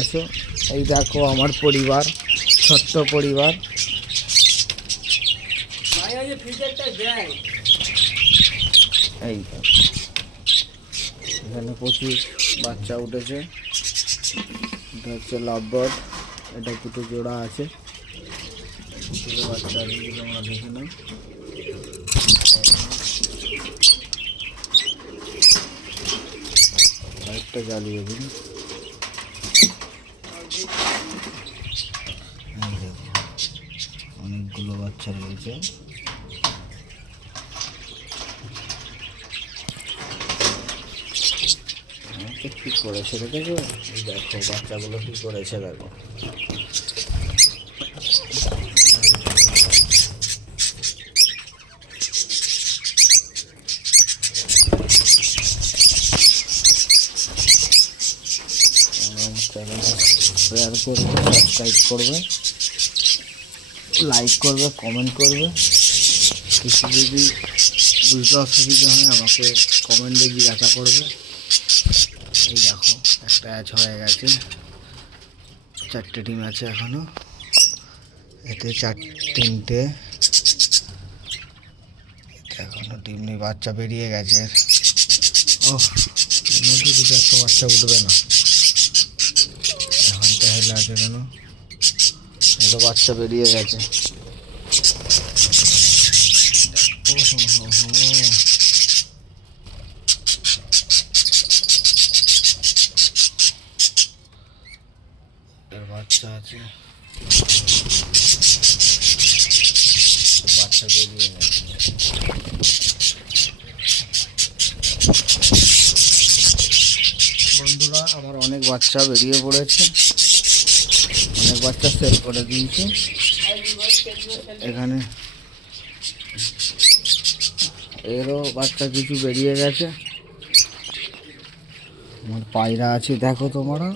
আসো, এই দেখো আমার পরিবার, ছোট্ট পরিবার। এই এখানে প্রচুর বাচ্চা উঠেছে। এটা হচ্ছে লাভবার্ড, এটা দুটো জোড়া আছে। দুটো বাচ্চা তোমরা দেখে নাও। আরেকটা জ্বালিয়ে দিন। অনেকগুলো বাচ্চা রয়েছে। কি করেছে দেখো, দেখো বাচ্চাগুলো কি করেছে দেখো। শেয়ার করবে, সাবস্ক্রাইব করবে, লাইক করবে, কমেন্ট করবে। কিছু যদি বুঝতে অসুবিধা হয় আমাকে কমেন্টে জিজ্ঞাসা করবে। এই দেখো একটা অ্যাচ হয়ে গেছে, 4টে ডিম আছে এখনো। এতে 3টে এখনো ডিম নেই, বাচ্চা বেরিয়ে গেছে। ও এর মধ্যে দুটো একটা বাচ্চা উঠবে না, এখনটা হেলে আছে কেন? এত বাচ্চা বেরিয়ে গেছে। বাচ্চা আছে, বাচ্চা বেরিয়ে গেছে। বন্ধুরা আমার অনেক বাচ্চা বেরিয়ে পড়েছে, অনেক বাচ্চা সেল করে দিয়েছি। এখানে এরও বাচ্চা কিছু বেরিয়ে গেছে। আমার পায়রা আছে দেখো তোমরা,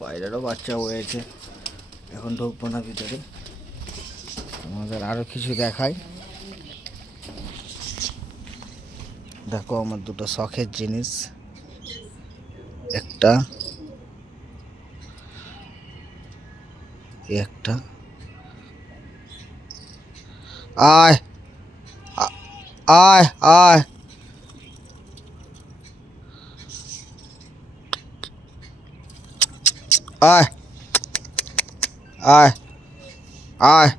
পায়রারও বাচ্চা হয়েছে। এখন ঢুকবো না ভিতরে, আমাদের আরও কিছু দেখাই। দেখো আমার দুটো শখের জিনিস, একটা একটা আয় আয় আয় আয় আয় আয়